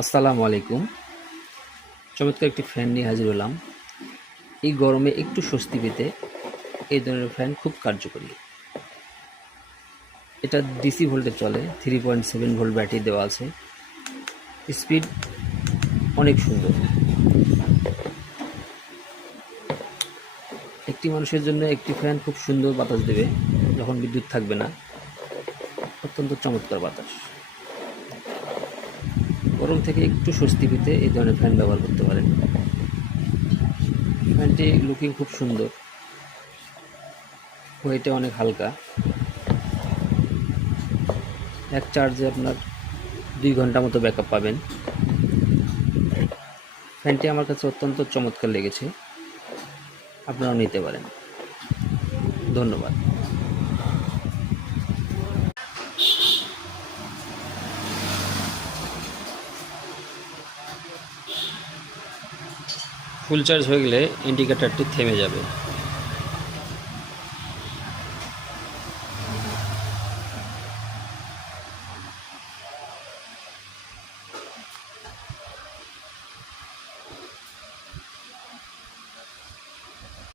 আসসালামু আলাইকুম। চমৎকার একটি ফ্যান নিয়ে হাজির হলাম। এই গরমে একটু স্বস্তি পেতে এই ধরনের ফ্যান খুব কার্যকরী। এটা ডিসি ভোল্টে চলে three point seven volt battery দেওয়া আছে। স্পিড অনেক সুন্দর। একটি মানুষের জন্য একটি ফ্যান খুব সুন্দর বাতাস দেবে, যখন বিদ্যুৎ থাকবে না। অত্যন্ত চমৎকার বাতাস। গরম থেকে একটু স্বস্তি পেতে এই ধরনের ফ্যান ব্যবহার করতে পারেন। ফ্যানটি লুকিং খুব সুন্দর। ওয়েটে অনেক হালকা। এক চার্জে আপনার দুই ঘণ্টা মতো ব্যাকআপ পাবেন। ফ্যানটি আমার কাছে অত্যন্ত চমৎকার লেগেছে। আপনারাও নিতে পারেন। ধন্যবাদ। ফুল চার্জ হয়ে গেলে ইন্ডিকেটারটি থেমে যাবে।